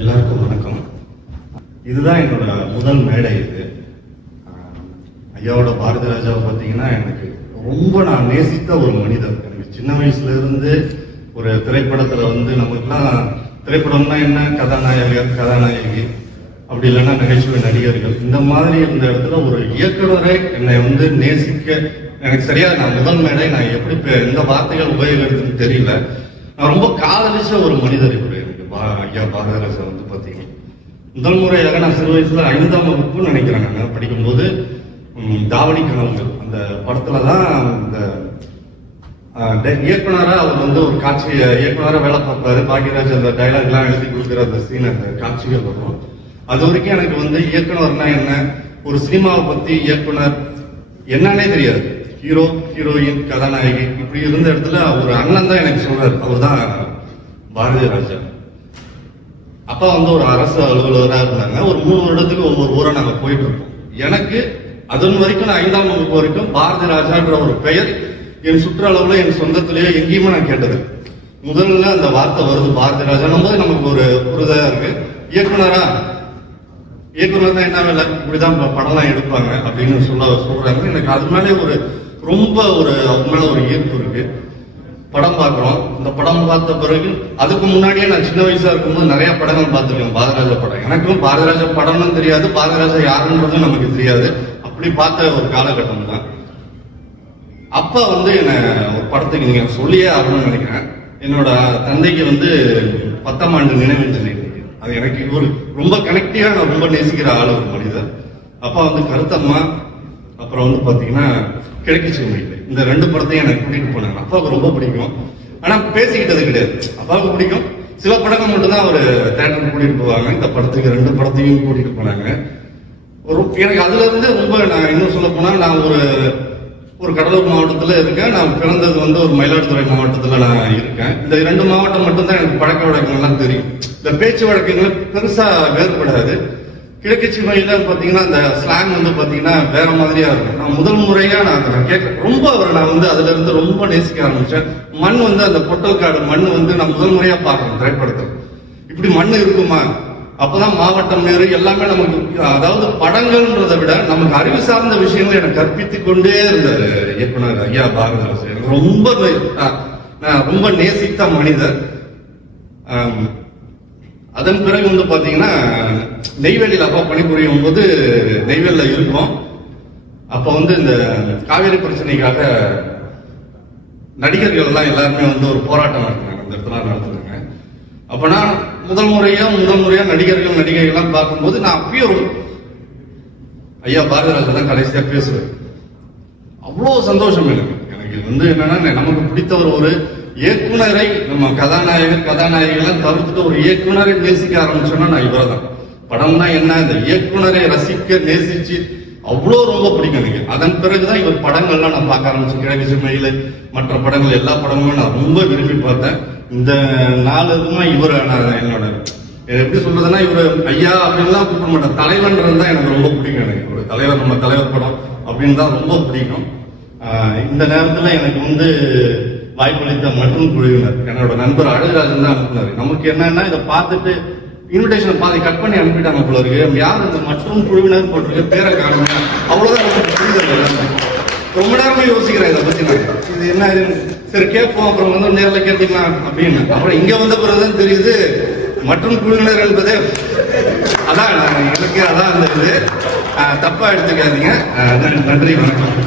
எல்லாருக்கும் வணக்கம். இதுதான் என்னோட முதல் மேடை. இது ஐயாவோட பாரதி ராஜாவை பார்த்தீங்கன்னா எனக்கு ரொம்ப நான் நேசித்த ஒரு மனிதர். எனக்கு சின்ன வயசுல இருந்து ஒரு திரைப்படத்துல நமக்குலாம் திரைப்படம்னா என்ன, கதாநாயகர் கதாநாயகி, அப்படி இல்லைன்னா நகைச்சுவை நடிகர்கள், இந்த மாதிரி இருந்த இடத்துல ஒரு இயக்குனரை என்னை நேசிக்க எனக்கு சரியா நான் முதல் மேடை நான் எப்படி எந்த வார்த்தைகள் உபயோகிக்கிறதுன்னு தெரியல. நான் ரொம்ப காதலிச்ச ஒரு மனிதர் இவர். எனக்கு ஐயா பாரதிராஜா பார்த்தீங்கன்னா முதல் முறையாக நான் சிறு வயசுல 5ஆம் வகுப்புன்னு நினைக்கிறேன். நான் படிக்கும்போது தாவணி கனவுகள் அந்த படத்துலதான் இந்த இயக்குனரா அவர் ஒரு காட்சி இயக்குனரா வேலை பார்ப்பாரு. பாக்யராஜ் அந்த டைலாக் எல்லாம் எழுதி கொடுக்குற அந்த சீன், அந்த காட்சிகள் வரும். அது வரைக்கும் எனக்கு இயக்குனர்னா என்ன, ஒரு சினிமாவை பத்தி இயக்குனர் என்னன்னே தெரியாது. ஹீரோ ஹீரோயின் கதாநாயகி இப்படி இருந்த இடத்துல ஒரு அண்ணன் தான் எனக்கு சொல்றாரு, அவர் தான் பாரதி ராஜா. அப்பா ஒரு அரசு அலுவலராக இருந்தாங்க. ஒரு 3 வருடத்துக்கு ஒவ்வொரு ஊரை நாங்க போயிட்டு இருப்போம். எனக்கு அதன் வரைக்கும் நான் 5ஆம் வகுப்பு வரைக்கும் பாரதி ராஜான்ற ஒரு பெயர் என் சுற்றளவுல என் சொந்தத்திலேயே எங்கேயுமே நான் கேட்டது. முதல்ல அந்த வார்த்தை வருது பாரதி ராஜான்னும் போது நமக்கு ஒரு புரிதலா இருக்கு. இயக்குனர் தான் என்ன வேலை, இப்படிதான் படம்லாம் எடுப்பாங்க அப்படின்னு சொல்றாங்க. எனக்கு அது மேலே ரொம்ப அவர் மேல ஒரு ஈர்ப்பு இருக்கு. படம் பார்க்கிறோம். இந்த படம் பார்த்த பிறகு அதுக்கு முன்னாடியே நான் சின்ன வயசா இருக்கும்போது நிறைய படங்கள் பார்த்திருக்கேன். பாரதிராஜா படம் எனக்கும் பாரதிராஜா படம்னு தெரியாது, பாரதிராஜா யாருன்றதும் நமக்கு தெரியாது. அப்படி பார்த்த ஒரு காலகட்டம் தான். அப்பா என்ன ஒரு படத்துக்கு நீங்க சொல்லியே ஆகணும்னு நினைக்கிறேன். என்னோட தந்தைக்கு 10ஆம் ஆண்டு நினைவஞ்சலி. அது எனக்கு ஒரு ரொம்ப கனெக்டிவா நான் ரொம்ப நேசிக்கிற ஆள் ஒரு மனிதர். அப்பா கருத்தம்மா, அப்புறம் பாத்தீங்கன்னா கிழக்கிச்சு மொழிகள், இந்த 2 படத்தையும் எனக்கு கூட்டிட்டு போனாங்க. அப்பாவுக்கு ரொம்ப பிடிக்கும். ஆனா பேசிக்கிட்டது கிடையாது. அப்பாவுக்கு பிடிக்கும். சில படங்கள் மட்டும்தான் அவர் தேட்டருக்கு கூட்டிட்டு போவாங்க. இந்த படத்துக்கு 2 படத்தையும் கூட்டிட்டு போனாங்க. எனக்கு அதுல இருந்து ரொம்ப நான் இன்னும் சொல்ல போனா நான் ஒரு கடலூர் மாவட்டத்துல இருக்கேன். நான் பிறந்தது ஒரு மயிலாடுதுறை மாவட்டத்துல நான் இருக்கேன். இந்த 2 மாவட்டம் மட்டும்தான் எனக்கு பழக்க வழக்கங்கள்லாம் தெரியும். இந்த பேச்சு வழக்கங்கள் பெருசா வேறுபடாது. கிழக்கு மொழியில பாத்தீங்கன்னா அந்த ஸ்லாங் பாத்தீங்கன்னா வேற மாதிரியா இருக்கும். நான் முதல் முறையா நான் கேட்க ரொம்ப நான் அதுல இருந்து ரொம்ப நேசிக்க ஆரம்பிச்சேன். மண் அந்த பொட்டல் காடு மண் நான் முதல் முறையா பார்க்கறேன் திரைப்படத்தில். இப்படி மண் இருக்குமா, அப்பதான் மாவட்டம் வேறு எல்லாமே நமக்கு, அதாவது படங்கள்ன்றதை விட நமக்கு அறிவு சார்ந்த விஷயங்களை எனக்கு கற்பித்துக் கொண்டே இருந்தாரு இயக்குனர் ஐயா பாரதிராஜா. எனக்கு ரொம்ப நேசித்த மனிதர். அதன் பிறகு பாத்தீங்கன்னா நெய்வேலியில் அப்பா பணிபுரியும் போது நெய்வேலியில இருக்கும். அப்ப இந்த காவேரி பிரச்சனைக்காக நடிகர்கள் எல்லாம் எல்லாருமே ஒரு போராட்டம் நடத்தினாங்க. அந்த இடத்துல நடத்துனாங்க. அப்ப நான் முதல் முறையா நடிகைகள் எல்லாம் பார்க்கும்போது நான் அப்பயும் ஐயா பாரதிராஜா தான் கடைசியா பேசுவேன். அவ்வளவு சந்தோஷம் எனக்கு என்னன்னா நமக்கு பிடித்தவர் ஒரு இயக்குனரை, நம்ம கதாநாயகெல்லாம் தவிர்த்துட்டு ஒரு இயக்குனரை நேசிக்க ஆரம்பிச்சோம்னா நான் இவரை தான். படம்னா என்ன, இந்த இயக்குனரை ரசிக்க நேசிச்சு அவ்வளோ ரொம்ப பிடிக்கும் எனக்கு. அதன் பிறகுதான் இவர் படங்கள்லாம் நான் பார்க்க ஆரம்பிச்சேன். கிழக்கு மயில மற்ற படங்கள் எல்லா படங்களும் நான் ரொம்ப விரும்பி பார்த்தேன். இந்த 4 இவர் நான் என்னோட எப்படி சொல்றதுன்னா, இவர் ஐயா அப்படின்லாம் கூப்பிட மாட்டேன், தலைவன்றது தான் எனக்கு ரொம்ப பிடிக்கும். எனக்கு ஒரு தலைவர், நம்ம தலைவர் படம் அப்படின்னு தான் ரொம்ப பிடிக்கும். இந்த நேரத்துல எனக்கு வாய்ப்பளித்த மற்றும் குழுவினர் என்னோட நண்பர் அழகுராஜன் தான் அனுப்புனாரு. நமக்கு என்னன்னா இதை பார்த்துட்டு இன்விடேஷன் பாதி கட் பண்ணி அனுப்பிட்டாங்க போல இருக்கு. யார் இந்த மற்றும் குழுவினர் போட்டிருக்க பேரை காணுங்க, அவ்வளவுதான் புரிதல். ரொம்ப நேரமே யோசிக்கிறேன் இதை பத்தி. நான் இது என்ன, சரி கேட்போம், அப்புறம் நேரில் கேட்டுக்கலாம் அப்படின்னு. அப்புறம் இங்க வந்த பிறகுதான் தெரியுது மற்றும் குழுவினர் என்பதே அதான் எனக்கு அதான் அந்த இது. தப்பா எடுத்துக்காதீங்க. நன்றி, வணக்கம்.